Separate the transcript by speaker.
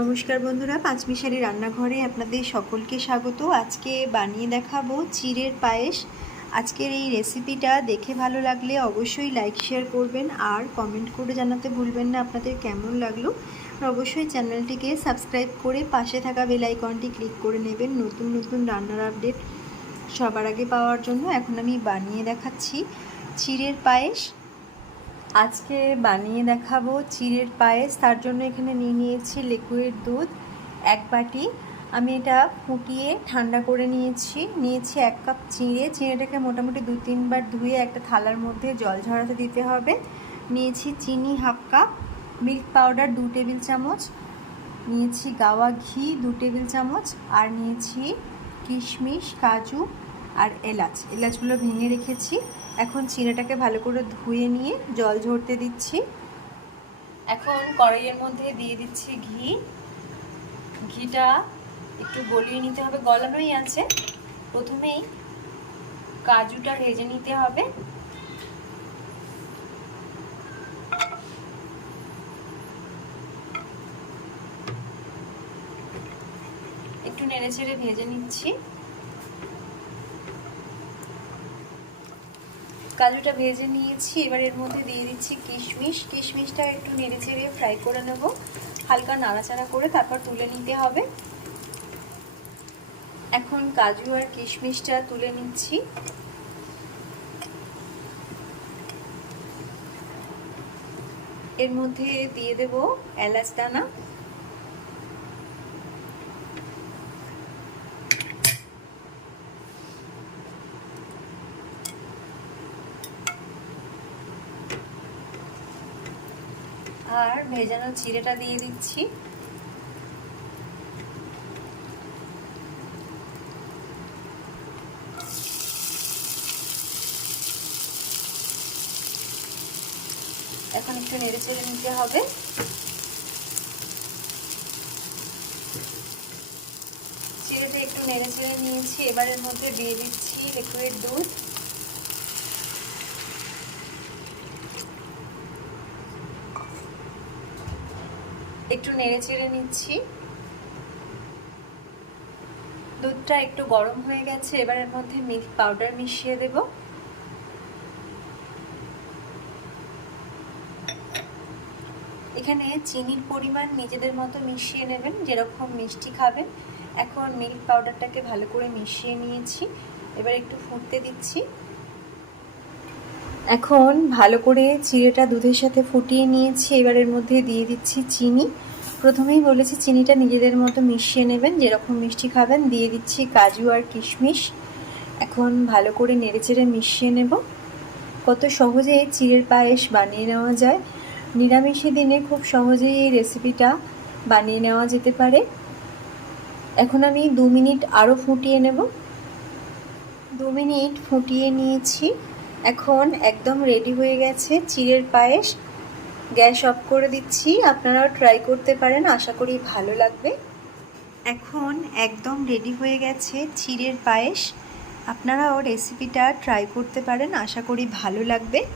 Speaker 1: নমস্কার বন্ধুরা, পাঁচমিশালি রান্নাঘরে আপনাদের সকলকে স্বাগত। আজকে বানিয়ে দেখাবো চিড়ের পায়েস। আজকের এই রেসিপিটা দেখে ভালো লাগলে অবশ্যই লাইক, শেয়ার করবেন আর কমেন্ট করে জানাতে ভুলবেন না আপনাদের কেমন লাগল। অবশ্যই চ্যানেলটিকে সাবস্ক্রাইব করে পাশে থাকা বেল আইকনটি ক্লিক করে নেবেন নতুন নতুন রান্নার আপডেট সবার আগে পাওয়ার জন্য। এখন আমি বানিয়ে দেখাচ্ছি চিড়ের পায়েস। আজকে বানিয়ে দেখাবো চিড়ের পায়েস। তার জন্য এখানে নিয়ে নিয়েছি লিকুইড দুধ, এক বাটি। আমি এটা ফুটিয়ে ঠান্ডা করে নিয়েছি। নিয়েছি এক কাপ চিঁড়ে। চিঁড়েটাকে মোটামুটি দু, তিনবার ধুয়ে একটা থালার মধ্যে জল ঝরাতে দিতে হবে। নিয়েছি চিনি হাফ কাপ, মিল্ক পাউডার দু টেবিল চামচ। নিয়েছি গাওয়া ঘি দু টেবিল চামচ। আর নিয়েছি কিশমিশ, কাজু আর এলাচ। এলাচগুলো ভেঙে রেখেছি। এখন চিড়েটাকে ভালো করে ধুয়ে নিয়ে জল ঝরতে দিচ্ছি। এখন কড়াইয়ের মধ্যে দিয়ে দিচ্ছি ঘি। ঘিটা একটু গলিয়ে নিতে হবে, গলানোই আছে। প্রথমেই কাজুটা ভেজে নিতে হবে। একটু নেড়ে ছেড়ে ভেজে নিচ্ছি। কাজুটা ভেজে নিয়েছি, এবার এর মধ্যে দিয়ে দিচ্ছি কিশমিশ। কিশমিশটা একটু নেড়ে চেড়ে ফ্রাই করে নেব। হালকা নাড়াচাড়া করে তারপর তুলে নিতে হবে। এখন কাজু আর কিশমিশটা তুলে নিচ্ছি। এর মধ্যে দিয়ে দেব এলাচ দানা। আর ভেজানো চিড়েটা দিয়ে দিচ্ছি। এখন একটু নেড়ে চেড়ে নিতে হবে। চিড়েটা একটু নেড়ে চেড়ে নিয়েছি, এবারের মধ্যে দিয়ে দিচ্ছি লিকুইড দুধ। একটু নেড়ে চেড়ে নিচ্ছি। দুধটা একটু গরম হয়ে গেছে এবারের মধ্যে মিল্ক পাউডার মিশিয়ে দেব। এখানে চিনির পরিমাণ নিজেদের মতো মিশিয়ে নেবেন, যেরকম মিষ্টি খাবেন। এখন মিল্ক পাউডারটাকে ভালো করে মিশিয়ে নিয়েছি। এবার একটু ফুটতে দিচ্ছি। এখন ভালো করে চিড়েটা দুধের সাথে ফুটিয়ে নিয়েছি এবার এর মধ্যে দিয়ে দিচ্ছি চিনি। প্রথমেই বলেছি চিনিটা নিজেদের মতো মিশিয়ে নেবেন, যেরকম মিষ্টি খাবেন, দিয়ে দিচ্ছি কাজু আর কিশমিশ। এখন ভালো করে নেড়েচেড়ে মিশিয়ে নেব। কত সহজে চিড়ের পায়েস বানিয়ে নেওয়া যায়। নিরামিষে দিনে খুব সহজেই এই রেসিপিটা বানিয়ে নেওয়া যেতে পারে। এখন আমি দু মিনিট আরও ফুটিয়ে নেব। দু মিনিট ফুটিয়ে নিয়েছি। এখন একদম রেডি হয়ে গেছে চিড়ের পায়েস। গ্যাস অফ করে দিচ্ছি। আপনারাও ট্রাই করতে পারেন, আশা করি ভালো লাগবে। এখন একদম রেডি হয়ে গেছে চিড়ের পায়েস। আপনারাও রেসিপিটা ট্রাই করতে পারেন, আশা করি ভালো লাগবে।